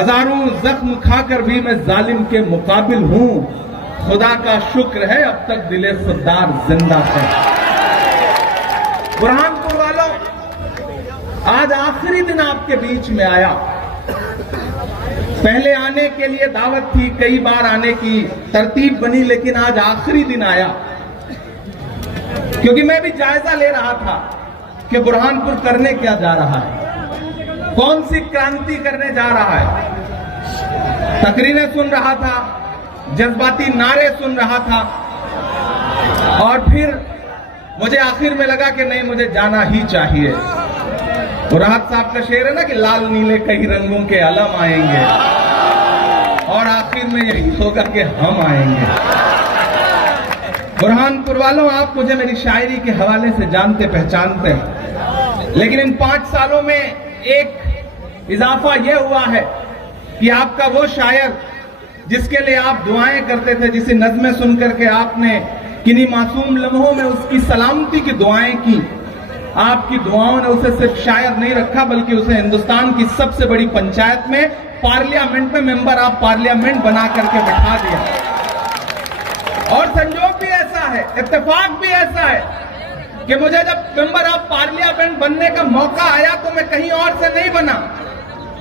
हजारों जख्म खाकर भी मैं जालिम के मुकाबिल हूं। खुदा का शुक्र है अब तक दिले सद्दार जिंदा है। बुरहानपुर वालों, आज आखिरी दिन आपके बीच में आया। पहले आने के लिए दावत थी, कई बार आने की तरतीब बनी, लेकिन आज आखिरी दिन आया क्योंकि मैं भी जायजा ले रहा था कि बुरहानपुर करने क्या जा रहा है, कौन सी क्रांति करने जा रहा है। तकरीरें सुन रहा था, जज्बाती नारे सुन रहा था, और फिर मुझे आखिर में लगा कि नहीं, मुझे जाना ही चाहिए। और राहत साहब का शेर है ना कि लाल नीले कई रंगों के अलम आएंगे, और आखिर में यही होगा कि हम आएंगे। बुरहानपुर वालों, आप मुझे मेरी शायरी के हवाले से जानते पहचानते हैं, लेकिन इन 5 सालों में एक इजाफा यह हुआ है कि आपका वो शायर जिसके लिए आप दुआएं करते थे, जिसे नज़्में सुनकर के आपने किन्हीं मासूम लम्हों में उसकी सलामती की दुआएं की, आपकी दुआओं ने उसे सिर्फ शायर नहीं रखा बल्कि उसे हिंदुस्तान की सबसे बड़ी पंचायत में, पार्लियामेंट में मेंबर ऑफ पार्लियामेंट बना करके बैठा दिया। और संजोग भी ऐसा है, इत्तेफाक भी ऐसा है कि मुझे जब मेंबर ऑफ पार्लियामेंट बनने का मौका आया तो मैं कहीं और से नहीं बना,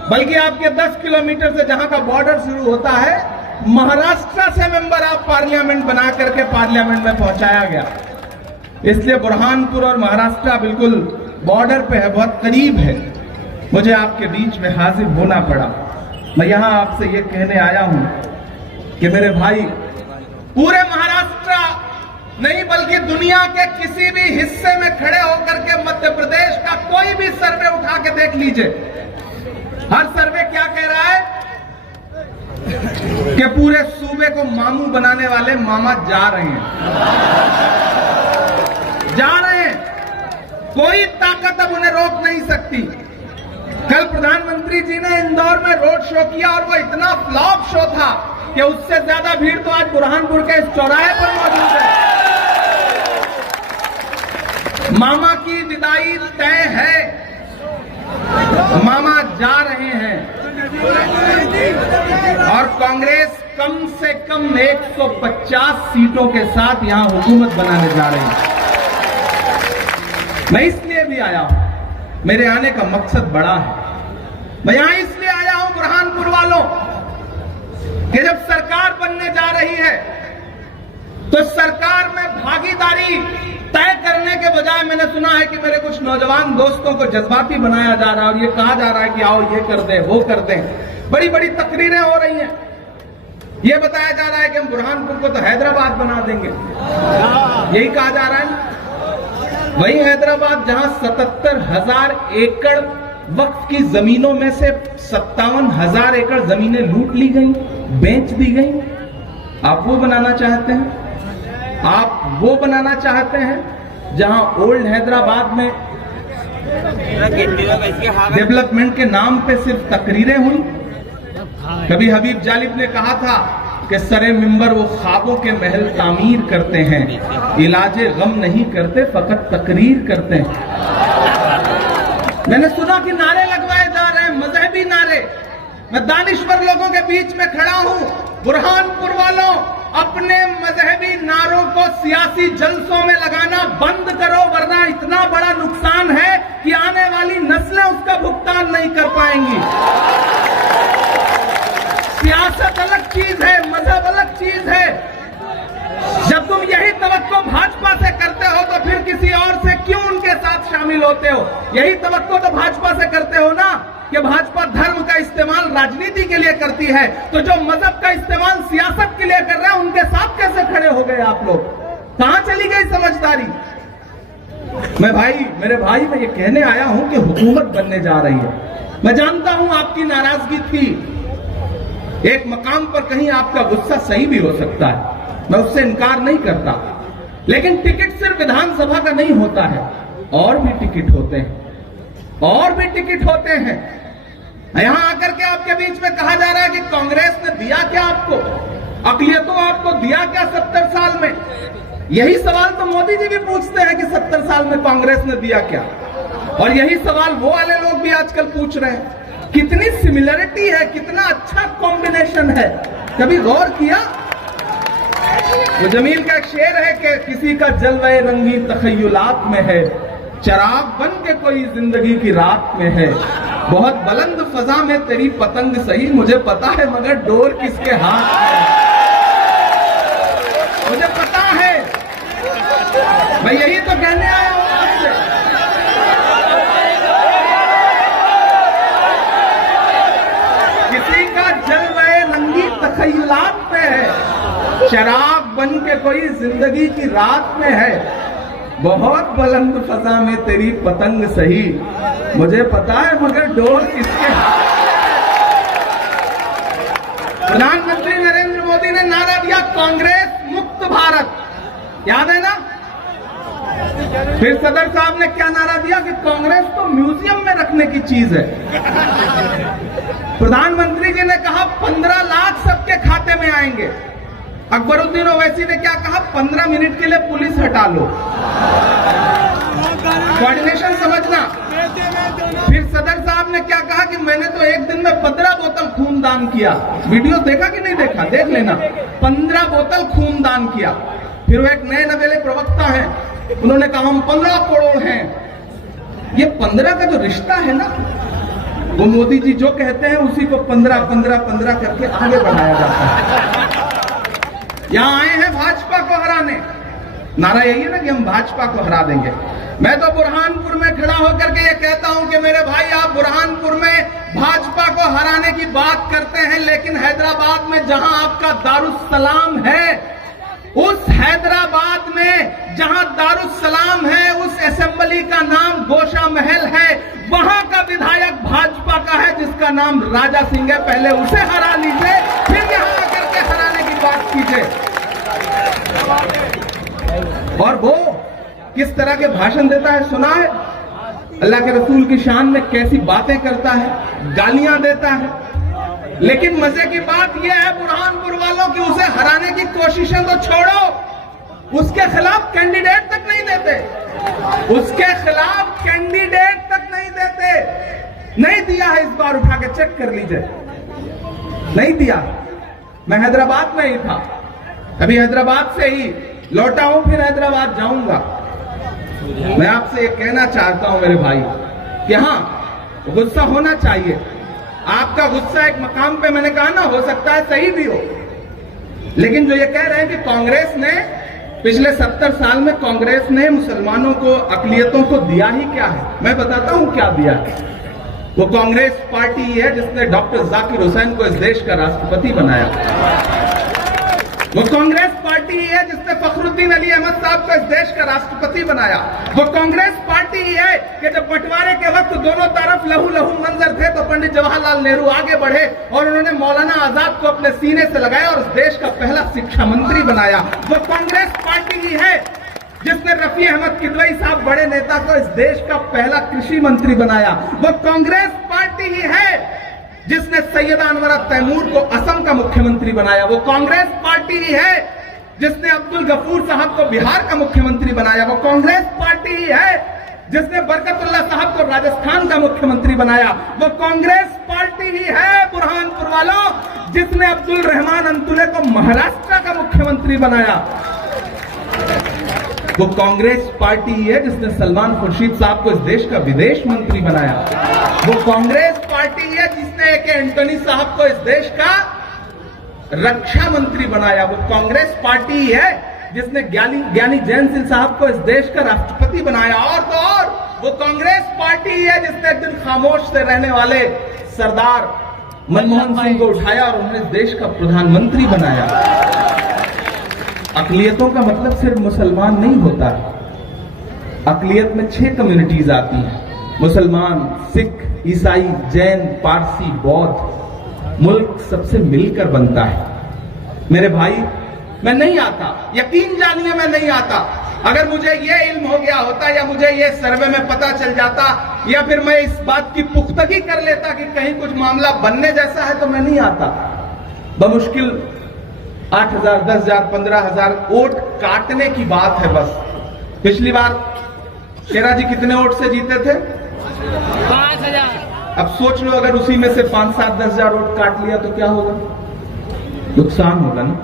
बल्कि आपके 10 किलोमीटर से जहां का बॉर्डर शुरू होता है, महाराष्ट्र से मेंबर ऑफ पार्लियामेंट बना करके पार्लियामेंट में पहुंचाया गया। इसलिए बुरहानपुर और महाराष्ट्र बिल्कुल बॉर्डर पे है, बहुत करीब है। मुझे आपके बीच में हाजिर होना पड़ा। मैं यहां आपसे ये कहने आया हूं कि मेरे भाई, पूरे महाराष्ट्र नहीं बल्कि दुनिया के किसी भी हिस्से में खड़े होकर के मध्य प्रदेश का कोई भी सर्वे उठा के देख लीजिए। हर सर्वे क्या कह रहा है कि पूरे सूबे को मामू बनाने वाले मामा जा रहे हैं, कोई ताकत अब उन्हें रोक नहीं सकती। कल प्रधानमंत्री जी ने इंदौर में रोड शो किया और वो इतना फ्लॉप शो था कि उससे ज्यादा भीड़ तो आज बुरहानपुर के इस चौराहे पर मौजूद है। मामा की विदाई तय है, मामा जा रहे हैं, और कांग्रेस कम से कम 150 सीटों के साथ यहां हुकूमत बनाने जा रही है। मैं इसलिए भी आया हूं, मेरे आने का मकसद बड़ा है। मैं यहां इसलिए आया हूं बुरहानपुर वालों कि जब सरकार बनने जा रही है तो सरकार में भागीदारी तय करने के बजाय मैंने सुना है कि मेरे कुछ नौजवान दोस्तों को जज्बाती बनाया जा रहा है और ये कहा जा रहा है कि आओ ये कर दें, वो कर दें। बड़ी बड़ी तकरीरें हो रही हैं, ये बताया जा रहा है कि हम बुरहानपुर को तो हैदराबाद बना देंगे, यही कहा जा रहा है। वही हैदराबाद जहां 77,000 एकड़ वक्फ की जमीनों में से 57,000 एकड़ जमीनें लूट ली गई, बेच दी गई। आप वो बनाना चाहते हैं? आप वो बनाना चाहते हैं जहां ओल्ड हैदराबाद में डेवलपमेंट के नाम पे सिर्फ तकरीरें हुई? कभी हबीब जालिब ने कहा था कि सरे मिंबर वो ख्वाबों के महल तामीर करते हैं, इलाजे गम नहीं करते, फकत तकरीर करते हैं। मैंने सुना कि नारे लगवाए जा रहे हैं, मजहबी नारे। मैं दानिश्वर लोगों के बीच में खड़ा हूं। बुरहानपुर वालों, अपने मजहबी नारों को सियासी जलसों में लगाना बंद करो, वरना इतना बड़ा नुकसान है कि आने वाली नस्लें उसका भुगतान नहीं कर पाएंगी। सियासत अलग चीज है, मजहब अलग चीज है। जब तुम यही तवक्को भाजपा से करते हो तो फिर किसी और से क्यों उनके साथ शामिल होते हो? यही तवक्को तो भाजपा से करते हो ना कि भाजपा धर्म का इस्तेमाल राजनीति के लिए करती है, तो जो मजहब का इस्तेमाल सियासत के लिए कर रहे हैं उनके साथ कैसे खड़े हो गए आप लोग? कहां चली गई समझदारी? मेरे भाई मैं ये कहने आया हूं कि हुकूमत बनने जा रही है। मैं जानता हूं आपकी नाराजगी थी, एक मकाम पर कहीं आपका गुस्सा सही भी हो सकता है, मैं उससे इनकार नहीं करता, लेकिन टिकट सिर्फ विधानसभा का नहीं होता है, और भी टिकट होते हैं, और भी टिकट होते हैं। यहां आकर के आपके बीच में कहा जा रहा है कि कांग्रेस ने दिया क्या आपको, अक़लियतों आपको दिया क्या 70 साल में? यही सवाल तो मोदी जी भी पूछते हैं कि 70 साल में कांग्रेस ने दिया क्या, और यही सवाल वो वाले लोग भी आजकल पूछ रहे हैं। कितनी सिमिलरिटी है, कितना अच्छा कॉम्बिनेशन है, कभी गौर किया? वो जमील का एक शेर है कि किसी का जलवे रंगी तखय्युलात में है, चराग बन के कोई जिंदगी की रात में है, बहुत बुलंद फजा में तेरी पतंग सही, मुझे पता है मगर डोर किसके हाथ में, मुझे पता है। मैं यही तो कहने आया हूं आपसे। किसी का जलवे रंगी तखय्युलात में है, शराब बन के कोई जिंदगी की रात में है, बहुत बुलंद फजा में तेरी पतंग सही, मुझे पता है मगर डोर किसके हाथ। प्रधानमंत्री नरेंद्र मोदी ने नारा दिया कांग्रेस मुक्त भारत, याद है ना? फिर सदर साहब ने क्या नारा दिया कि कांग्रेस तो म्यूजियम में रखने की चीज है। प्रधानमंत्री जी ने कहा 15 लाख सबके खाते में आएंगे। अकबरुद्दीन ओवैसी ने क्या कहा? 15 मिनट के लिए पुलिस हटा लो। कोऑर्डिनेशन समझना। फिर सदर साहब ने क्या कहा कि मैंने तो एक दिन में 15 बोतल खून दान किया। वीडियो देखा कि नहीं देखा? देख लेना। 15 बोतल खून दान किया। फिर वो एक नए नवेले प्रवक्ता हैं, उन्होंने कहा हम 15 करोड़ हैं। ये 15 का जो रिश्ता है ना, वो मोदी जी जो कहते हैं उसी को 15 15 15 करके आगे बढ़ाया जाता है। यहां आए हैं भाजपा को हराने, नारा यही है ना कि हम भाजपा को हरा देंगे। मैं तो बुरहानपुर में खड़ा होकर के ये कहता हूं कि मेरे भाई आप बुरहानपुर में भाजपा को हराने की बात करते हैं, लेकिन हैदराबाद में जहां आपका दारुस्सलाम है, उस हैदराबाद में जहां दारुस्सलाम है, उस असेंबली का नाम गोशा महल है, वहां का विधायक भाजपा का है जिसका नाम राजा सिंह है। पहले उसे हरा लीजिए, फिर यहां आकर के हराने की बात कीजिए। और वो किस तरह के भाषण देता है सुना है? अल्लाह के रसूल की शान में कैसी बातें करता है, गालियां देता है। लेकिन मजे की बात यह है बुरहानपुर वालों की, उसे हराने की कोशिशें तो छोड़ो, उसके खिलाफ कैंडिडेट तक नहीं देते, उसके खिलाफ कैंडिडेट तक नहीं देते। नहीं दिया है इस बार, उठा के चेक कर लीजिए, नहीं दिया। मैं हैदराबाद में ही था, अभी हैदराबाद से ही लौटा हूं, फिर हैदराबाद जाऊंगा। मैं आपसे ये कहना चाहता हूं मेरे भाई कि हां गुस्सा होना चाहिए। आपका गुस्सा एक मकाम पे, मैंने कहा ना, हो सकता है सही भी हो, लेकिन जो ये कह रहे हैं कि कांग्रेस ने पिछले 70 साल में कांग्रेस ने मुसलमानों को, अकलियतों को दिया ही क्या है, मैं बताता हूं क्या दिया है। वो कांग्रेस पार्टी है जिसने डॉक्टर जाकिर हुसैन को इस देश का राष्ट्रपति बनाया। वो कांग्रेस पार्टी है जिसने फखरुद्दीन अली अहमद साहब को इस देश का राष्ट्रपति बनाया। वो कांग्रेस पार्टी है कि जब बंटवारे के वक्त दोनों तरफ लहू लहू मंजर थे तो पंडित जवाहरलाल नेहरू आगे बढ़े और उन्होंने मौलाना आजाद को अपने सीने से लगाया और इस देश का पहला शिक्षा मंत्री बनाया। वो कांग्रेस पार्टी ही है जिसने रफी अहमद किदवई साहब, बड़े नेता, को इस देश का पहला कृषि मंत्री बनाया। वो कांग्रेस पार्टी ही है जिसने सैयद अनवर तैमूर को असम का मुख्यमंत्री बनाया। वो कांग्रेस पार्टी ही है जिसने अब्दुल गफूर साहब को बिहार का मुख्यमंत्री बनाया। वो कांग्रेस पार्टी ही है जिसने बरकतुल्लाह साहब को राजस्थान का मुख्यमंत्री बनाया। वो कांग्रेस पार्टी ही है बुरहानपुर वालों जिसने अब्दुल रहमान अंतुले को महाराष्ट्र का मुख्यमंत्री बनाया। वो कांग्रेस पार्टी ही है जिसने सलमान खुर्शीद साहब को इस देश का विदेश मंत्री बनाया। वो कांग्रेस पार्टी है जिसने ए.के. एंटनी साहब को इस देश का रक्षा मंत्री बनाया। वो कांग्रेस पार्टी है जिसने ज्ञानी जैन सिंह साहब को इस देश का राष्ट्रपति बनाया। और तो और वो कांग्रेस पार्टी है जिसने एक दिन खामोश से रहने वाले सरदार मनमोहन सिंह को उठाया और उन्हें इस देश का प्रधानमंत्री बनाया। अकलियतों का मतलब सिर्फ मुसलमान नहीं होता है। अकलियत में 6 कम्युनिटीज आती हैं, मुसलमान, सिख, ईसाई, जैन, पारसी, बौद्ध। मुल्क सबसे मिलकर बनता है। मेरे भाई, मैं नहीं आता, यकीन जानिए मैं नहीं आता। अगर मुझे ये इल्म हो गया होता या मुझे ये सर्वे में पता चल जाता या फिर मैं इस बात की पुख्तगी कर लेता कि कहीं कुछ मामला बनने जैसा है तो मैं नहीं आता। बमुश्किल 8,000, 10,000, 15,000 वोट काटने की बात है बस। पिछली बार शेरा जी कितने वोट से जीते थे? 5,000। अब सोच लो अगर उसी में से 5, 7, 10 हजार वोट काट लिया तो क्या होगा? नुकसान होगा ना,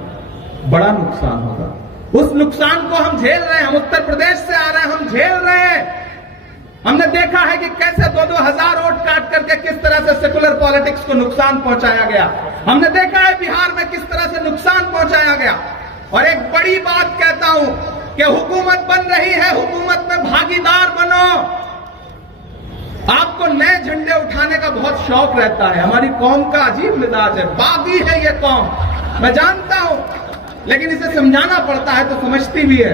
बड़ा नुकसान होगा। उस नुकसान को हम झेल रहे हैं। हम उत्तर प्रदेश से आ रहे हैं, हम झेल रहे हैं। हमने देखा है कि कैसे 2-2 हजार वोट काट करके किस तरह से सेकुलर पॉलिटिक्स को नुकसान पहुंचाया गया। हमने देखा है बिहार में किस तरह से नुकसान पहुंचाया गया। और एक बड़ी बात कहता हूं कि हुकूमत बन रही है, हुकूमत में भागीदार बनो। आपको नए झंडे उठाने का बहुत शौक रहता है। हमारी कौम का अजीब मिजाज है, बागी है ये कौम, मैं जानता हूं, लेकिन इसे समझाना पड़ता है तो समझती भी है।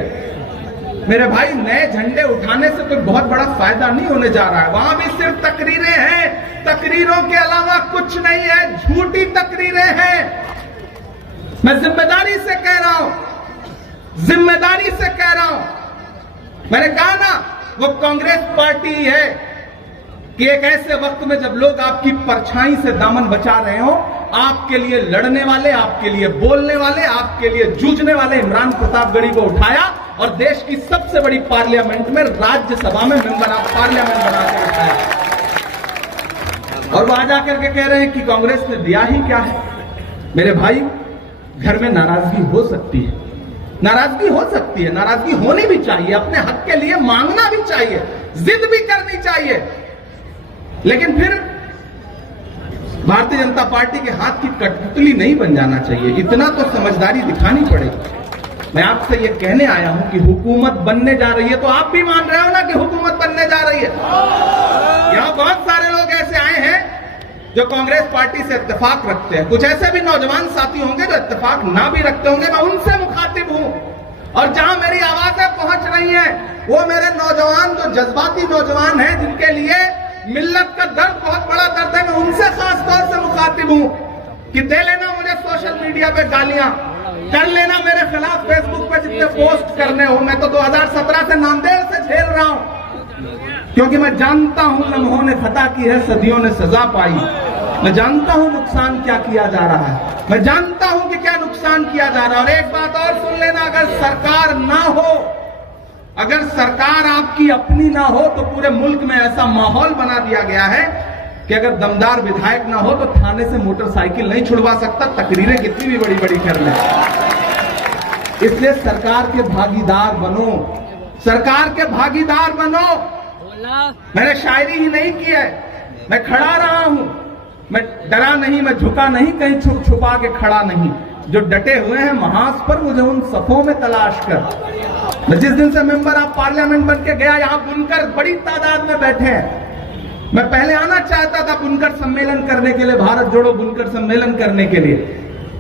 मेरे भाई, नए झंडे उठाने से कोई बहुत बड़ा फायदा नहीं होने जा रहा है। वहां भी सिर्फ तकरीरें हैं, तकरीरों के अलावा कुछ नहीं है, झूठी तकरीरें हैं। मैं जिम्मेदारी से कह रहा हूं, जिम्मेदारी से कह रहा हूं। मैंने कहा ना, वो कांग्रेस पार्टी है कि एक ऐसे वक्त में जब लोग आपकी परछाई से दामन बचा रहे हो, आपके लिए लड़ने वाले, आपके लिए बोलने वाले, आपके लिए जूझने वाले इमरान प्रतापगढ़ी को उठाया और देश की सबसे बड़ी पार्लियामेंट में, राज्यसभा में मेंबर ऑफ पार्लियामेंट बनाकर उठाया। और वो आ जाकर के कह रहे हैं कि कांग्रेस ने दिया ही क्या है। मेरे भाई, घर में नाराजगी हो सकती है, नाराजगी हो सकती है, नाराजगी होनी भी चाहिए, अपने हक के लिए मांगना भी चाहिए, जिद भी करनी चाहिए, लेकिन फिर भारतीय जनता पार्टी के हाथ की कठपुतली नहीं बन जाना चाहिए। इतना तो समझदारी दिखानी पड़ेगी। मैं आपसे ये कहने आया हूं कि हुकूमत बनने जा रही है, तो आप भी मान रहे हो ना कि हुकूमत बनने जा रही है। यहां बहुत सारे लोग ऐसे आए हैं जो कांग्रेस पार्टी से इत्तेफाक रखते हैं। कुछ ऐसे भी नौजवान साथी होंगे जो इत्तेफाक ना भी रखते होंगे, मैं उनसे मुखातिब हूं। और जहां मेरी आवाजें पहुंच रही हैं, वो मेरे नौजवान जो जज्बाती नौजवान हैं, जिनके लिए मिल्लत का दर्द बहुत बड़ा दर्द है, मैं उनसे खास तौर से मुखातिब हूं कि दे लेना मुझे सोशल मीडिया पे गालियां, कर लेना मेरे खिलाफ फेसबुक पे जितने पोस्ट करने हो। मैं तो 2017 से नांदेड़ से झेल रहा हूं, क्योंकि मैं जानता हूं लम्हों ने खता की है, सदियों ने सजा पाई। मैं जानता हूं नुकसान क्या किया जा रहा है, मैं जानता हूं कि क्या नुकसान किया जा रहा है। और एक बात और सुन लेना, अगर सरकार ना हो, अगर सरकार आपकी अपनी ना हो, तो पूरे मुल्क में ऐसा माहौल बना दिया गया है कि अगर दमदार विधायक ना हो तो थाने से मोटरसाइकिल नहीं छुड़वा सकता, तकरीरें कितनी भी बड़ी बड़ी कर ले। इसलिए सरकार के भागीदार बनो, सरकार के भागीदार बनो। मैंने शायरी ही नहीं की है, मैं खड़ा रहा हूं, मैं डरा नहीं, मैं झुका नहीं, कहीं छुप छुपा के खड़ा नहीं। जो डटे हुए हैं महाज पर, मुझे उन सफों में तलाश कर। मैं जिस दिन से मेंबर ऑफ पार्लियामेंट बन के गया, यहां बुनकर बड़ी तादाद में बैठे हैं। मैं पहले आना चाहता था बुनकर सम्मेलन करने के लिए, भारत जोड़ो बुनकर सम्मेलन करने के लिए,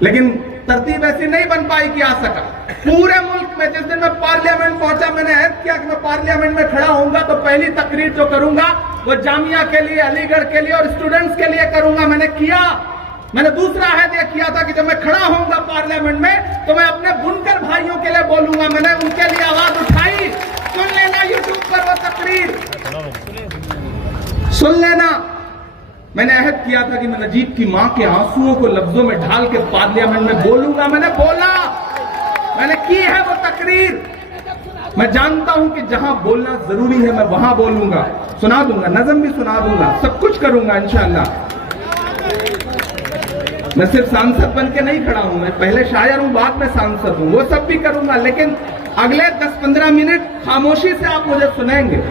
लेकिन तरतीब ऐसी नहीं बन पाई कि आ सका। पूरे मुल्क में जिस दिन मैं पार्लियामेंट पहुंचा, मैंने ऐद किया कि मैं पार्लियामेंट में खड़ा होऊंगा तो पहली तकरीर जो करूंगा वो जामिया के लिए, अलीगढ़ के लिए और स्टूडेंट्स के लिए करूंगा। मैंने किया। मैंने दूसरा अहद यह किया था कि जब मैं खड़ा होऊंगा पार्लियामेंट में तो मैं अपने बुनकर भाइयों के लिए बोलूंगा। मैंने उनके लिए आवाज उठाई। सुन लेना यूट्यूब पर वो तकरीर, सुन लेना। मैंने अहद किया था कि मैं नजीब की मां के आंसुओं को लफ्जों में ढाल के पार्लियामेंट में बोलूंगा। मैंने बोला, मैंने की है वो तकरीर। मैं जानता हूं कि जहां बोलना जरूरी है मैं वहां बोलूंगा, सुना दूंगा, नज़म भी सुना दूंगा, सब कुछ करूंगा इंशाअल्लाह। मैं सिर्फ सांसद बन के नहीं खड़ा हूं, मैं पहले शायर हूं, बाद में सांसद हूं, वो सब भी करूंगा, लेकिन अगले 10-15 मिनट खामोशी से आप मुझे सुनेंगे।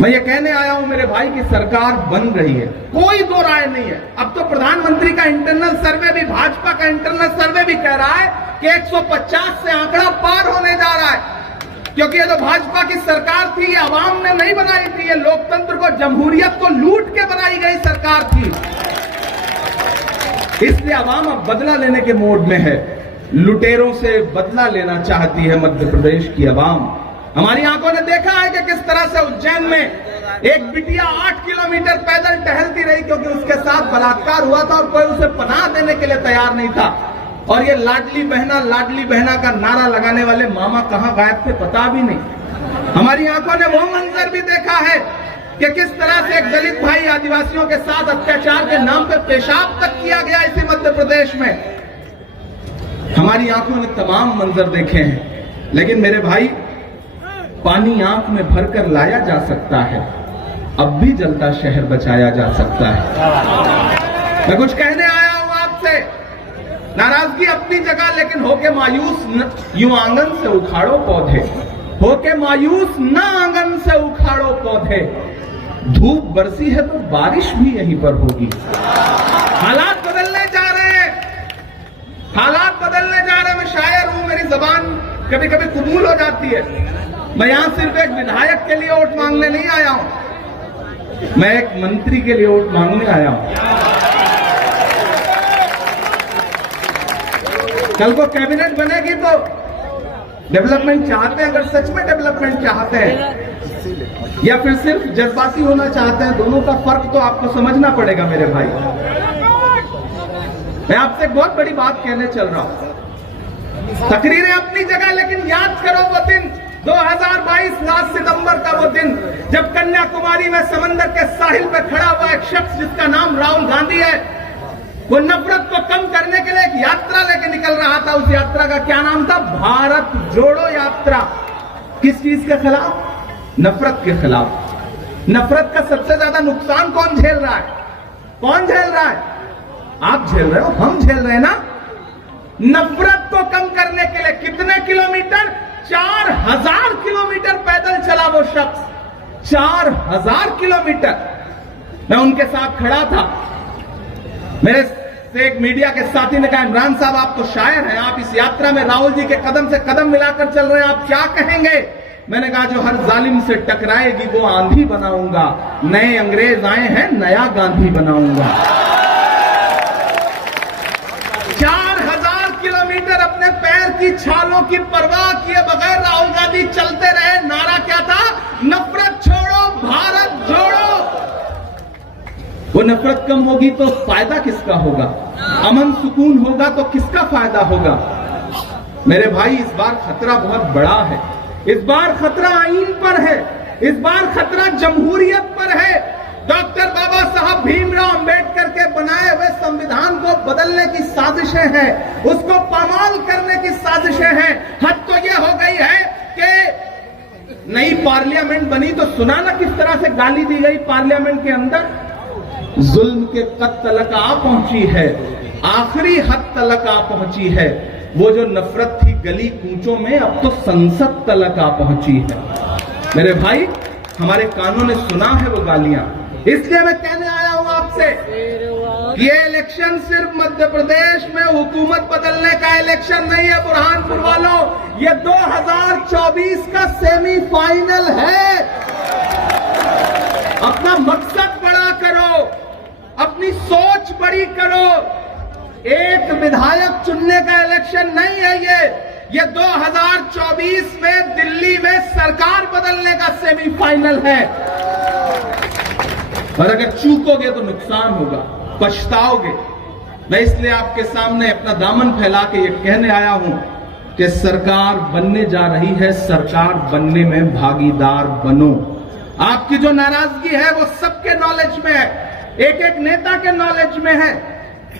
मैं ये कहने आया हूं मेरे भाई की सरकार बन रही है, कोई दो राय नहीं है। अब तो प्रधानमंत्री का इंटरनल सर्वे भी, भाजपा का इंटरनल सर्वे भी कह रहा है कि 150 से आंकड़ा पार होने जा रहा है, क्योंकि ये जो भाजपा की सरकार थी, ये आवाम ने नहीं बनाई थी, ये लोकतंत्र को, जमहूरियत को लूट के बनाई गई सरकार थी। इसलिए आवाम अब बदला लेने के मोड में है, लुटेरों से बदला लेना चाहती है मध्य प्रदेश की आवाम। हमारी आंखों ने देखा है कि किस तरह से उज्जैन में एक बिटिया 8 किलोमीटर पैदल टहलती रही क्योंकि उसके साथ बलात्कार हुआ था और कोई उसे पनाह देने के लिए तैयार नहीं था। और ये लाडली बहना का नारा लगाने वाले मामा कहां गायब थे पता भी नहीं। हमारी आंखों ने वो मंजर भी देखा है कि किस तरह से एक दलित भाई आदिवासियों के साथ अत्याचार के नाम पे पेशाब तक किया गया इसी मध्य प्रदेश में। हमारी आंखों ने तमाम मंजर देखे हैं, लेकिन मेरे भाई, पानी आंख में भरकर लाया जा सकता है, अब भी जलता शहर बचाया जा सकता है। मैं कुछ कहने आया हूं आपसे, नाराजगी अपनी जगह, लेकिन होके मायूस यूं आंगन से उखाड़ो पौधे, होके मायूस ना आंगन से उखाड़ो पौधे, धूप बरसी है तो बारिश भी यहीं पर होगी। हालात बदलने जा रहे हैं, हालात बदलने जा रहे हैं। मैं शायर हूं, मेरी जबान कभी कभी कबूल हो जाती है। मैं यहां सिर्फ एक विधायक के लिए वोट मांगने नहीं आया हूं, मैं एक मंत्री के लिए वोट मांगने आया हूं। कल को कैबिनेट बनेगी तो डेवलपमेंट चाहते हैं, अगर सच में डेवलपमेंट चाहते हैं या फिर सिर्फ जज्बाती होना चाहते हैं, दोनों का फर्क तो आपको समझना पड़ेगा मेरे भाई। मैं आपसे एक बहुत बड़ी बात कहने चल रहा हूं। तकरीरें अपनी जगह, लेकिन याद करो वो दिन 2022 लास्ट सितंबर का वो दिन जब कन्याकुमारी में समंदर के साहिल पे खड़ा हुआ एक शख्स जिसका नाम राहुल गांधी है, वो नफरत को कम करने के लिए एक यात्रा लेके निकल रहा था। उस यात्रा का क्या नाम था? भारत जोड़ो यात्रा। किस चीज के खिलाफ? नफरत के खिलाफ। नफरत का सबसे ज्यादा नुकसान कौन झेल रहा है? कौन झेल रहा है? आप झेल रहे हो, हम झेल रहे हैं ना। नफरत को कम करने के लिए कितने किलोमीटर? 4000 किलोमीटर पैदल चला वो शख्स, 4000 किलोमीटर। मैं उनके साथ खड़ा था, मेरे से एक मीडिया के साथी ने कहा, इमरान साहब आप तो शायर हैं, आप इस यात्रा में राहुल जी के कदम से कदम मिलाकर चल रहे हैं, आप क्या कहेंगे? मैंने कहा, जो हर जालिम से टकराएगी वो आंधी बनाऊंगा, नए अंग्रेज आए हैं, नया गांधी बनाऊंगा। 4000 किलोमीटर अपने पैर की छालों की परवाह किए बगैर राहुल गांधी चलते रहे। नारा क्या था? नफरत छोड़ो, भारत जोड़ो। वो नफरत कम होगी तो फायदा किसका होगा? अमन सुकून होगा तो किसका फायदा होगा? मेरे भाई, इस बार खतरा बहुत बड़ा है। इस बार खतरा आईन पर है, इस बार खतरा जमहूरियत पर है। डॉक्टर बाबा साहब भीमराव अंबेडकर के बनाए हुए संविधान को बदलने की साजिशें हैं, उसको पामाल करने की साजिशें हैं। हद तो यह हो गई है कि नई पार्लियामेंट बनी तो सुना ना किस तरह से गाली दी गई पार्लियामेंट के अंदर। जुल्म के कद तलक आ पहुंची है, आखिरी हद तलक आ पहुंची है। वो जो नफरत थी गली कूचों में, अब तो संसद तलक आ पहुंची है। मेरे भाई, हमारे कानों ने सुना है वो गालियां। इसलिए मैं कहने आया हूं आपसे कि ये इलेक्शन सिर्फ मध्य प्रदेश में हुकूमत बदलने का इलेक्शन नहीं है बुरहानपुर वालों, ये 2024 का सेमीफाइनल है। अपना मकसद बड़ा करो, अपनी सोच बड़ी करो। एक विधायक चुनने का इलेक्शन नहीं है ये 2024 में दिल्ली में सरकार बदलने का सेमीफाइनल है। और अगर चूकोगे तो नुकसान होगा, पछताओगे। मैं इसलिए आपके सामने अपना दामन फैला के ये कहने आया हूं कि सरकार बनने जा रही है, सरकार बनने में भागीदार बनो। आपकी जो नाराजगी है वो सबके नॉलेज में है, एक एक नेता के नॉलेज में है।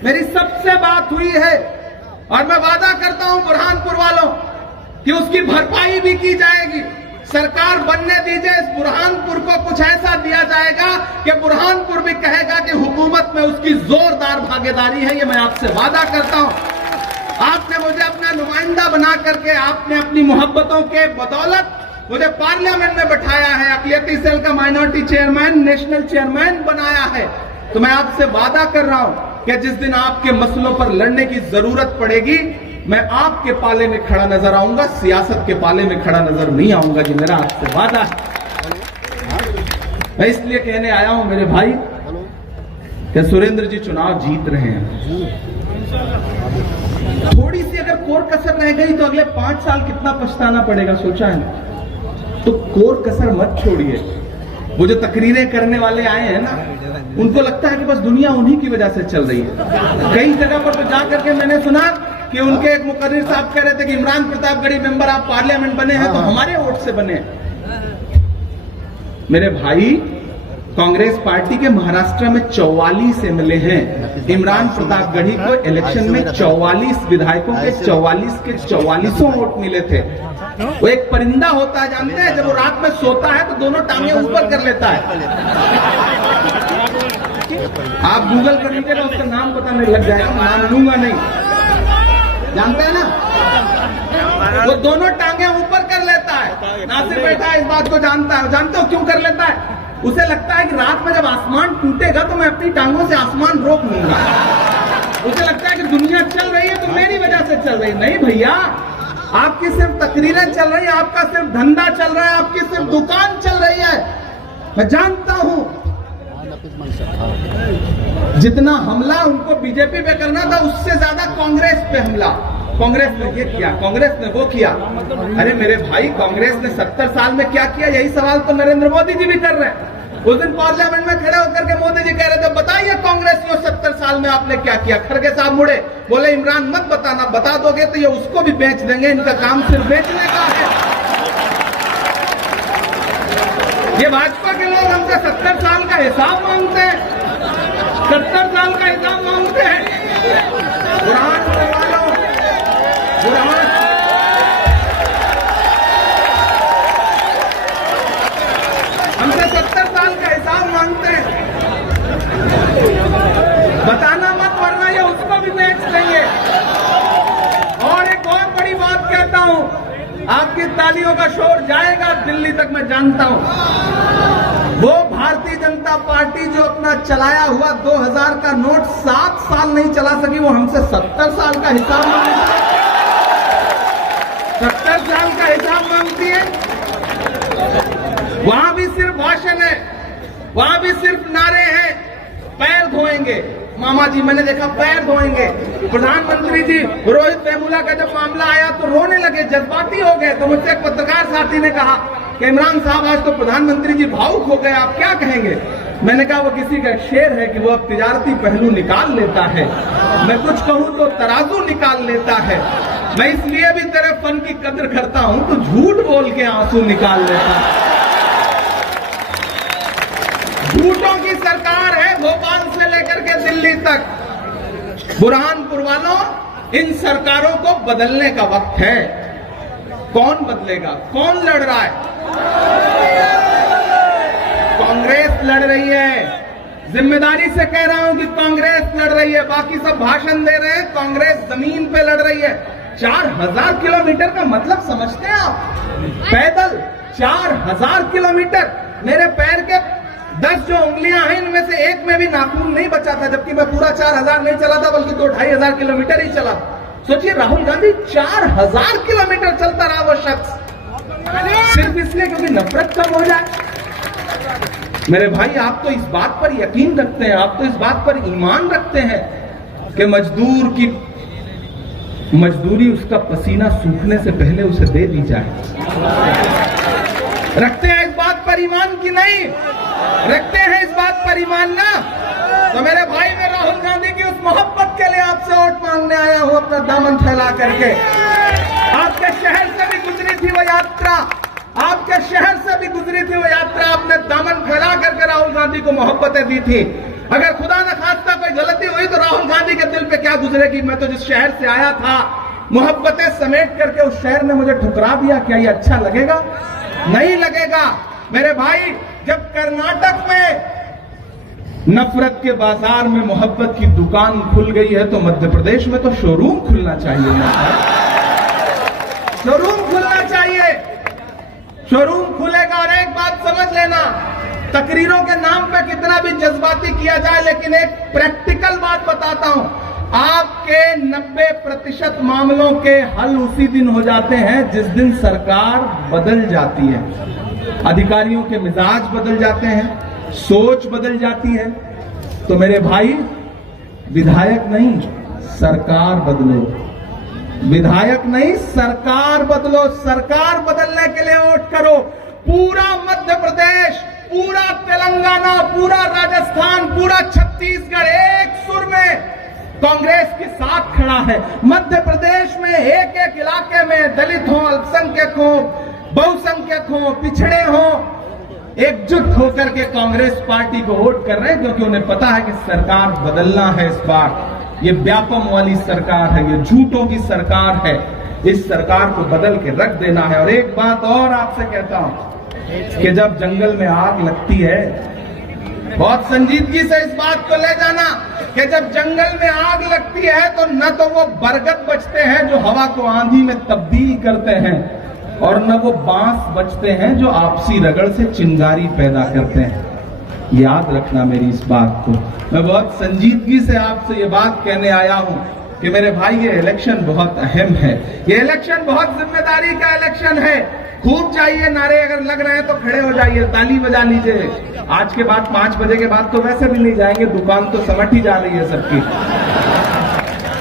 मेरी सबसे बात हुई है और मैं वादा करता हूं बुरहानपुर वालों कि उसकी भरपाई भी की जाएगी। सरकार बनने दीजिए, इस बुरहानपुर को कुछ ऐसा दिया जाएगा कि बुरहानपुर भी कहेगा कि हुकूमत में उसकी जोरदार भागीदारी है। ये मैं आपसे वादा करता हूं। आपने मुझे अपना नुमाइंदा बना करके, आपने अपनी मोहब्बतों के बदौलत मुझे पार्लियामेंट में बैठाया है, अक़लियती सेल का माइनॉरिटी चेयरमैन, नेशनल चेयरमैन बनाया है। तो मैं आपसे वादा कर रहा हूं कि जिस दिन आपके मसलों पर लड़ने की जरूरत पड़ेगी, मैं आपके पाले में खड़ा नजर आऊंगा, सियासत के पाले में खड़ा नजर नहीं आऊंगा। जी, मेरा आपसे वादा है। मैं इसलिए कहने आया हूं मेरे भाई कि सुरेंद्र जी चुनाव जीत रहे हैं। थोड़ी सी अगर कोर कसर रह गई तो अगले 5 साल कितना पछताना पड़ेगा, सोचा है? तो कोर कसर मत छोड़िए। वो जो तकरीरें करने वाले आए हैं ना, उनको लगता है कि बस दुनिया उन्हीं की वजह से चल रही है। कई जगह पर तो जाकर के मैंने सुना कि उनके एक मुकर्रिर साहब कह रहे थे कि इमरान प्रतापगढ़ी मेंबर आप पार्लियामेंट बने हैं तो हमारे वोट से बने। मेरे भाई, कांग्रेस पार्टी के महाराष्ट्र में 44 एमएलए हैं। इमरान प्रतापगढ़ी को इलेक्शन में 44 विधायकों के 44 के 44 वोट मिले थे। वो एक परिंदा होता है, जानते हैं, जब वो रात में सोता है तो दोनों टांगे ऊपर कर लेता है। आप गूगल कर लीजिए ना, उसका नाम पता नहीं लग जाएगा, नाम लूंगा नहीं, जानते हैं ना, वो दोनों टांगे ऊपर कर लेता है। नासिर बैठा है, इस बात को जानता है। जानते हो क्यों कर लेता है? उसे लगता है कि रात में जब आसमान टूटेगा तो मैं अपनी टांगों से आसमान रोक लूंगा। उसे लगता है कि दुनिया चल रही है तो मेरी वजह से चल रही है। नहीं भैया, आपकी सिर्फ तकरीरें चल रही है, आपका सिर्फ धंधा चल रहा है, आपकी सिर्फ दुकान चल रही है। मैं जानता हूं जितना हमला उनको बीजेपी पे करना था, उससे ज्यादा कांग्रेस पे हमला। कांग्रेस ने ये किया, कांग्रेस ने वो किया। अरे मेरे भाई, कांग्रेस ने 70 साल में क्या किया? यही सवाल तो नरेंद्र मोदी जी भी कर रहे हैं। उस दिन पार्लियामेंट में खड़े होकर के मोदी जी कह रहे थे, बताइए कांग्रेस को 70 साल में आपने क्या किया? खड़गे साहब मुड़े, बोले इमरान मत बताना, बता दोगे तो ये उसको भी बेच देंगे, इनका काम सिर्फ बेचने का है। ये भाजपा के लोग हमसे 70 साल का हिसाब मांगते हैं, 70 साल का हिसाब मांगते हैं। बुरहान करवा लो, बुरहान। हमसे 70 साल का हिसाब मांगते हैं, बताना मत वरना ये उसको भी बेच देंगे। और एक बहुत बड़ी बात कहता हूं, आपकी तालियों का शोर जाएगा दिल्ली तक, मैं जानता हूं। वो भारतीय जनता पार्टी जो अपना चलाया हुआ 2000 का नोट 7 साल नहीं चला सकी, वो हमसे 70 साल का हिसाब मांगती है। 70 साल का हिसाब मांगती है। वहां भी सिर्फ भाषण है, वहां भी सिर्फ नारे हैं। पैर धोएंगे मामा जी, मैंने देखा पैर धोएंगे। प्रधानमंत्री जी, रोहित वेमुला का जब मामला आया तो रोने लगे, जज्बाती हो गए। तो मुझसे एक पत्रकार साथी ने कहा कि इमरान साहब आज तो प्रधानमंत्री जी भावुक हो गए, आप क्या कहेंगे? मैंने कहा वो किसी का शेर है कि वो अब तिजारती पहलू निकाल लेता है, मैं कुछ कहूं तो तराजू निकाल लेता है। मैं इसलिए भी तेरे फन की कदर करता हूं तो झूठ बोल के आंसू निकाल लेता है। झूठों की सरकार है भोपाल से लेकर के दिल्ली तक। बुरहानपुर वालों, इन सरकारों को बदलने का वक्त है। कौन बदलेगा? कौन लड़ रहा है? कांग्रेस लड़ रही है। जिम्मेदारी से कह रहा हूं कि कांग्रेस लड़ रही है, बाकी सब भाषण दे रहे हैं, कांग्रेस जमीन पे लड़ रही है। 4000 किलोमीटर का मतलब समझते हैं आप? पैदल 4000 किलोमीटर। मेरे पैर के 10 जो उंगलियां हैं, इनमें से एक में भी नाखून नहीं बचा था, जबकि मैं पूरा 4000 नहीं चला था, बल्कि 2-2500 किलोमीटर ही चला। सोचिए, राहुल गांधी 4000 किलोमीटर चलता रहा वो शख्स, सिर्फ इसलिए क्योंकि नफरत कम हो जाए। मेरे भाई, आप तो इस बात पर यकीन रखते हैं, आप तो इस बात पर ईमान रखते हैं कि मजदूर की मजदूरी, उसका पसीना सूखने से पहले उसे दे दी जाए। रखते हैं इस बात पर ईमान की नहीं? रखते हैं इस बात पर ईमान ना? तो मेरे भाई, मैं राहुल गांधी की उस मोहब्बत के लिए आपसे वोट मांगने आया हूं, अपना दामन फैला करके। आपके शहर से भी गुजरी थी वो यात्रा, आपके शहर से भी गुजरी थी वो यात्रा, आपने दामन फैला करके राहुल गांधी को मोहब्बतें दी थी। अगर खुदा न खास्ता कोई गलती हुई तो राहुल गांधी के दिल पे क्या गुजरेगी? मैं तो जिस शहर से आया था, मोहब्बतें समेट करके उस शहर ने मुझे ठुकरा दिया। क्या ये अच्छा लगेगा? नहीं लगेगा। मेरे भाई, जब कर्नाटक में नफरत के बाजार में मोहब्बत की दुकान खुल गई है, तो मध्य प्रदेश में तो शोरूम खुलना चाहिए ना? शोरूम खुलना चाहिए। शोरूम खुलेगा। और एक बात समझ लेना, तकरीरों के नाम पे कितना भी जज्बाती किया जाए, लेकिन एक प्रैक्टिकल बात बताता हूं, आपके 90% मामलों के हल उसी दिन हो जाते हैं जिस दिन सरकार बदल जाती है। अधिकारियों के मिजाज बदल जाते हैं, सोच बदल जाती है। तो मेरे भाई, विधायक नहीं, सरकार बदलो। विधायक नहीं, सरकार बदलो। सरकार बदलने के लिए वोट करो। पूरा मध्य प्रदेश, पूरा तेलंगाना, पूरा राजस्थान, पूरा छत्तीसगढ़ एक सुर में कांग्रेस के साथ खड़ा है। मध्य प्रदेश में एक एक इलाके में दलित हो, अल्पसंख्यक हो, बहुसंख्यक हो, पिछड़े हो, एकजुट होकर के कांग्रेस पार्टी को वोट कर रहे हैं, क्योंकि उन्हें पता है कि सरकार बदलना है इस बार। ये व्यापम वाली सरकार है, ये झूठों की सरकार है, इस सरकार को बदल के रख देना है। और एक बात और आपसे कहता हूं कि जब जंगल में आग लगती है, बहुत संजीदगी से इस बात को ले जाना कि जब जंगल में आग लगती है तो न तो वो बरगद बचते हैं जो हवा को आंधी में तब्दील करते हैं, और न वो बांस बचते हैं जो आपसी रगड़ से चिंगारी पैदा करते हैं। याद रखना मेरी इस बात को। मैं बहुत संजीदगी से आपसे ये बात कहने आया हूं कि मेरे भाई ये इलेक्शन बहुत अहम है, ये इलेक्शन बहुत जिम्मेदारी का इलेक्शन है। खूब चाहिए नारे, अगर लग रहे हैं तो खड़े हो जाइए, ताली बजा लीजिए। आज के बाद 5 बजे के बाद तो वैसे भी नहीं जाएंगे, दुकान तो समट ही जा रही है सबकी।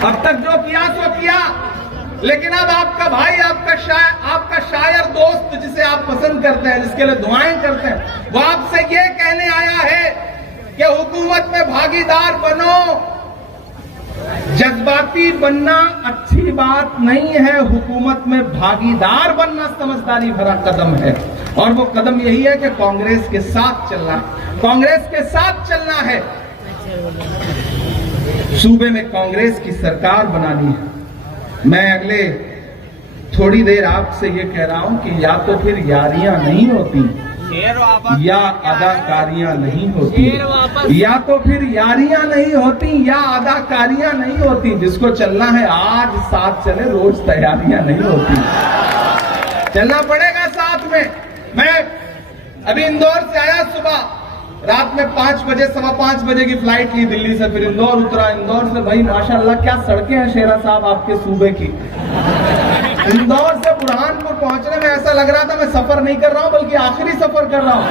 अब तक जो किया सो किया, लेकिन अब आपका भाई, आपका शायर दोस्त जिसे आप पसंद करते हैं, जिसके लिए दुआएं करते हैं, वो आपसे ये कहने आया है कि हुकूमत में भागीदार बनो। जज्बाती बनना अच्छी बात नहीं है, हुकूमत में भागीदार बनना समझदारी भरा कदम है। और वो कदम यही है कि कांग्रेस के साथ चलना है, कांग्रेस के साथ चलना है। सूबे में कांग्रेस की सरकार बनानी है। मैं अगले थोड़ी देर आपसे ये कह रहा हूं कि या तो फिर यारियां नहीं होती या अदाकारियां नहीं होती, या तो फिर यारियां नहीं होती या अदाकारियां नहीं होती। जिसको चलना है आज साथ चले, रोज तैयारियां नहीं होती, चलना पड़ेगा साथ में। मैं अभी इंदौर से आया, सुबह रात में 5 बजे 5:15 बजे की फ्लाइट ली दिल्ली से, फिर इंदौर उतरा। इंदौर से भाई माशाल्लाह क्या सड़कें हैं शेरा साहब आपके सूबे की। इंदौर से बुरहानपुर पहुंचने में ऐसा लग रहा था मैं सफर नहीं कर रहा हूं बल्कि आखिरी सफर कर रहा हूं।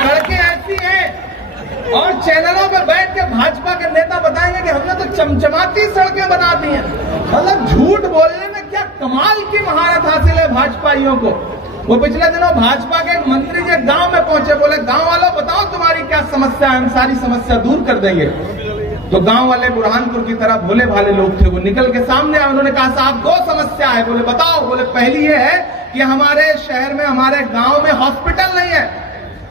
सड़कें ऐसी हैं और चैनलों पे बैठ के भाजपा के नेता बताएंगे कि हमने तो चमचमाती सड़कें बना दी हैं। मतलब झूठ बोलने में क्या कमाल की महारत हासिल है भाजपाइयों को। वो पिछले दिनों भाजपा के एक मंत्री जी गांव में पहुंचे, बोले गांव वालों बताओ तुम्हारी क्या समस्या है, हम सारी समस्या दूर कर देंगे। तो गांव वाले बुरहानपुर की तरह भोले भाले लोग थे, वो निकल के सामने आए। उन्होंने कहा साहब 2 समस्या है। बोले बताओ। बोले पहली ये है कि हमारे शहर में, हमारे गांव में हॉस्पिटल नहीं है।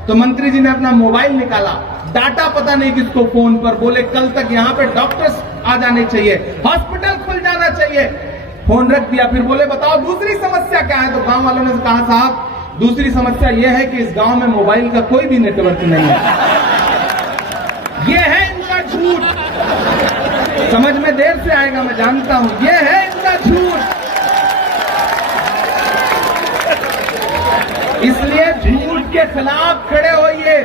तो मंत्री जी ने अपना मोबाइल निकाला, डाटा पता नहीं किसको फोन पर, बोले कल तक यहाँ पे डॉक्टर्स आ जाने चाहिए, हॉस्पिटल खुल जाना चाहिए। फोन रख दिया। फिर बोले बताओ दूसरी समस्या क्या है। तो गांव वालों ने कहा साहब दूसरी समस्या यह है कि इस गांव में मोबाइल का कोई भी नेटवर्क नहीं है। ये है इनका झूठ। समझ में देर से आएगा मैं जानता हूं, ये है इनका झूठ। इसलिए झूठ के खिलाफ खड़े होइए,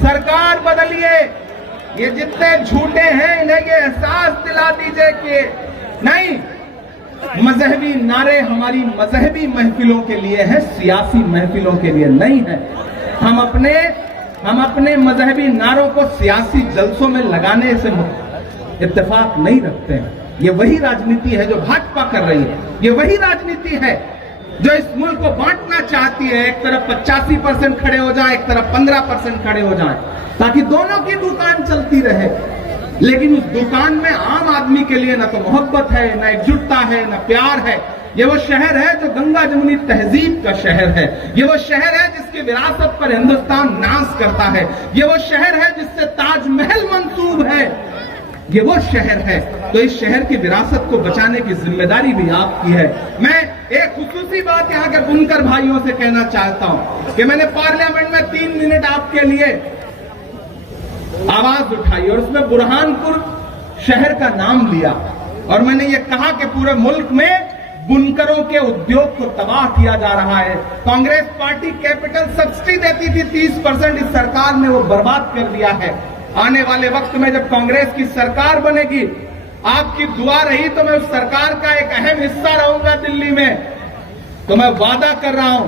सरकार बदलिए। ये जितने झूठे हैं इन्हें ये एहसास दिला दीजिए कि नहीं, मजहबी नारे हमारी मजहबी महफिलों के लिए है, सियासी महफिलों के लिए नहीं है। हम अपने मजहबी नारों को सियासी जलसों में लगाने से इत्तेफाक नहीं रखते हैं। ये वही राजनीति है जो भाजपा कर रही है, ये वही राजनीति है जो इस मुल्क को बांटना चाहती है। एक तरफ 85% खड़े हो जाएं, एक तरफ 15% खड़े हो जाएं, ताकि दोनों की दुकान चलती रहे। लेकिन उस दुकान में आम आदमी के लिए न तो मोहब्बत है, न एकजुटता है, न प्यार है। ये वो शहर है जो गंगा जमुनी तहजीब का शहर है। ये वो शहर है जिसकी विरासत पर हिंदुस्तान नाज करता है। ये वो शहर है जिससे ताजमहल मंसूब है। ये वो शहर है। तो इस शहर की विरासत को बचाने की जिम्मेदारी भी आपकी है। मैं एक खुसूसी बात यहाँ के बुनकर भाइयों से कहना चाहता हूं कि मैंने पार्लियामेंट में 3 मिनट आपके लिए आवाज उठाई और उसमें बुरहानपुर शहर का नाम लिया, और मैंने ये कहा कि पूरे मुल्क में बुनकरों के उद्योग को तबाह किया जा रहा है। कांग्रेस पार्टी कैपिटल सब्सिडी देती थी 30%, इस सरकार ने वो बर्बाद कर दिया है। आने वाले वक्त में जब कांग्रेस की सरकार बनेगी, आपकी दुआ रही तो मैं उस सरकार का एक अहम हिस्सा रहूंगा दिल्ली में। तो मैं वादा कर रहा हूं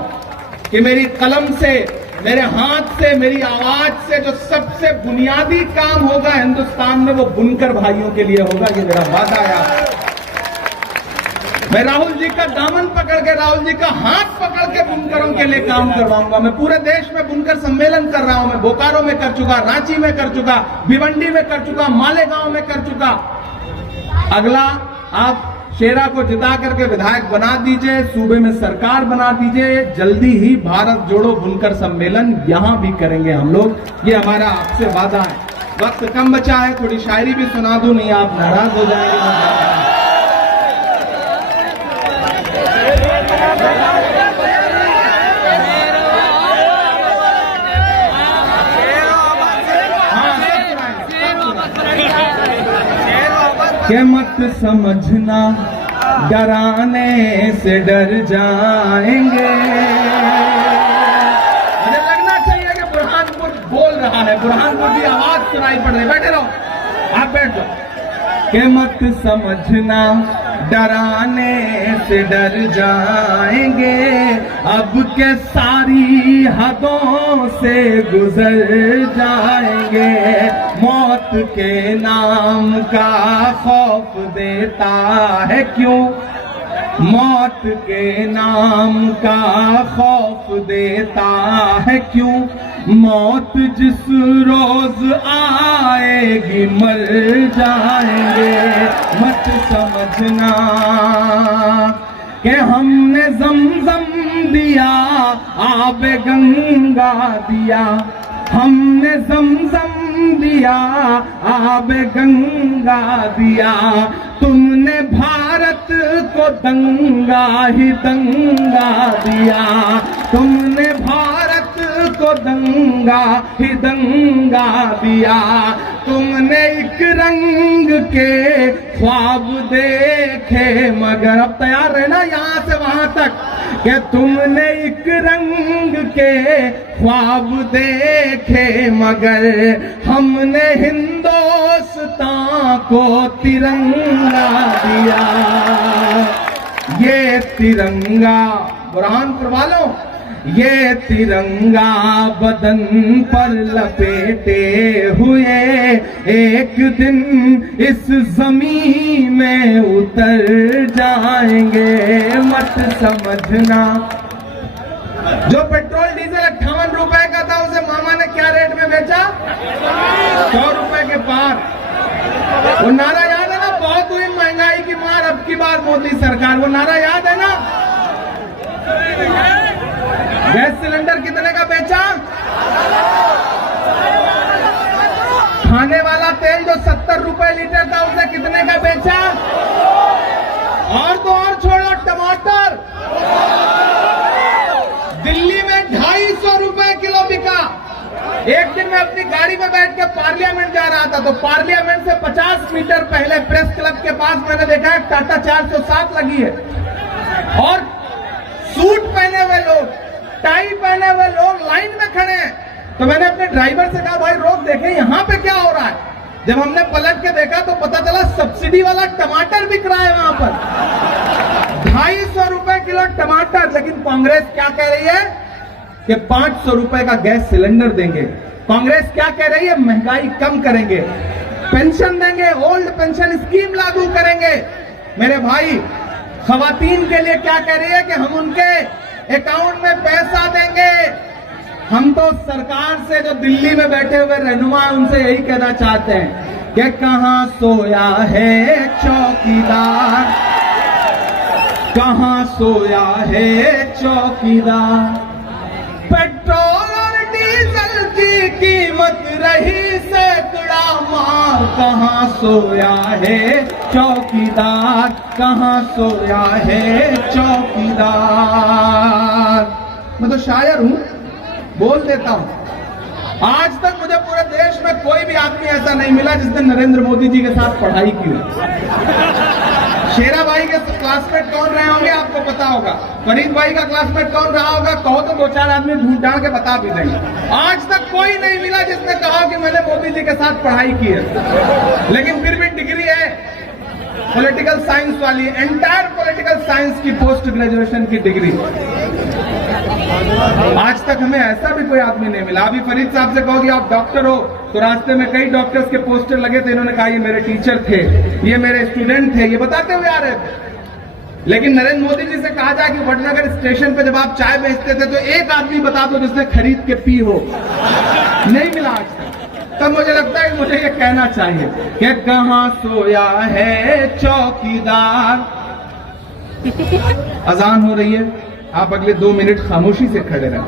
कि मेरी कलम से, मेरे हाथ से, मेरी आवाज से जो सबसे बुनियादी काम होगा हिंदुस्तान में, वो बुनकर भाइयों के लिए होगा। ये मेरा वादा है। मैं राहुल जी का दामन पकड़ के, राहुल जी का हाथ पकड़ के बुनकरों के लिए काम करवाऊंगा। मैं पूरे देश में बुनकर सम्मेलन कर रहा हूं। मैं बोकारो में कर चुका, रांची में कर चुका, भिवंडी में कर चुका, मालेगांव में कर चुका। अगला आप शेरा को जिता करके विधायक बना दीजिए, सूबे में सरकार बना दीजिए। जल्दी ही भारत जोड़ो बुनकर सम्मेलन यहां भी करेंगे हम लोग, ये हमारा आपसे वादा है। वक्त कम बचा है, थोड़ी शायरी भी सुना दूं, नहीं आप नाराज हो जाएंगे। के मत समझना डराने से डर जाएंगे। मुझे लगना चाहिए कि बुरहानपुर बोल रहा है, बुरहानपुर की आवाज सुनाई पड़ रही है। बैठे रहो, आप बैठ जाओ। के मत समझना डराने से डर जाएंगे, अब के सारी हदों से गुजर जाएंगे। मौत के नाम का खौफ देता है क्यों, मौत के नाम का खौफ देता है क्यों। मौत जिस रोज आएगी मर जाएंगे। मत समझना कि हमने जमजम दिया, आबे गंगा दिया, हमने जमजम दिया, आबे गंगा दिया। तुमने भारत को दंगा ही दंगा दिया, तुमने भारत को दंगा ही दंगा दिया। तुमने एक रंग के ख्वाब देखे मगर, अब तैयार रहना यहां से वहां तक, कि तुमने एक रंग के ख्वाब देखे मगर हमने हिंदुस्तान को तिरंगा दिया। ये तिरंगा, बुरहानपुर वालों, ये तिरंगा बदन पर लपेटे हुए एक दिन इस जमीन में उतर जाएंगे। मत समझना, जो पेट्रोल डीजल 58 रुपए का था उसे मामा ने क्या रेट में बेचा, 100 रुपए के पार। वो नारा याद है ना, बहुत हुई महंगाई की मार अब की बार मोदी सरकार, वो नारा याद है ना। गैस सिलेंडर कितने का बेचा, खाने वाला तेल जो 70 रुपए लीटर था उसे कितने का बेचा। और तो और छोड़ो, टमाटर दिल्ली में 250 रुपए किलो बिका। एक दिन मैं अपनी गाड़ी में बैठ के पार्लियामेंट जा रहा था, तो पार्लियामेंट से 50 मीटर पहले प्रेस क्लब के पास मैंने देखा है टाटा 407 लगी है, और सूट पहने हुए लोग, टाई पहने हुए लोग लाइन में खड़े हैं। तो मैंने अपने ड्राइवर से कहा, भाई रोक देखें यहां पे क्या हो रहा है। जब हमने पलट के देखा तो पता चला सब्सिडी वाला टमाटर बिक रहा है वहां पर, 250 रुपए किलो टमाटर। लेकिन कांग्रेस क्या कह रही है कि 500 रुपए का गैस सिलेंडर देंगे। कांग्रेस क्या कह रही है, महंगाई कम करेंगे, पेंशन देंगे, ओल्ड पेंशन स्कीम लागू करेंगे। मेरे भाई, खवातीन के लिए क्या कह रही है कि हम उनके अकाउंट में पैसा देंगे। हम तो सरकार से, जो दिल्ली में बैठे हुए रहनुमा, उनसे यही कहना चाहते हैं कि कहां सोया है चौकीदार, कहां सोया है चौकीदार। पेट्रोल और डीजल की कीमत रही सैकड़ा मार, कहां सोया है चौकीदार, कहां सोया है चौकीदार। मैं तो शायर हूं, बोल देता हूं। आज तक मुझे पूरे देश में कोई भी आदमी ऐसा नहीं मिला जिसने नरेंद्र मोदी जी के साथ पढ़ाई की हो। शेरा भाई के क्लासमेट कौन रहे होंगे आपको पता होगा, फरीद भाई का क्लासमेट कौन रहा होगा, कहो तो 2-4 आदमी ढूंढ ढांड के बता भी देंगे। आज तक कोई नहीं मिला जिसने कहा कि मैंने मोदी जी के साथ पढ़ाई की है। लेकिन फिर भी डिग्री है पॉलिटिकल साइंस वाली, एंटायर पॉलिटिकल साइंस की पोस्ट ग्रेजुएशन की डिग्री। आज तक हमें ऐसा भी कोई आदमी नहीं मिला। अभी फरीद साहब से कहोगे आप डॉक्टर हो, तो रास्ते में कई डॉक्टर्स के पोस्टर लगे थे, इन्होंने कहा ये मेरे टीचर थे, ये मेरे स्टूडेंट थे, ये बताते हुए आ रहे थे। लेकिन नरेंद्र मोदी जी से कहा जाए कि वडनगर स्टेशन पे जब आप चाय बेचते थे तो एक आदमी बता दो जिसने खरीद के पी हो, नहीं मिला आज तक। तब मुझे लगता है कि मुझे ये कहना चाहिए कि कहां सोया है चौकीदार, अजान हो रही है, आप अगले 2 मिनट खामोशी से खड़े रहें।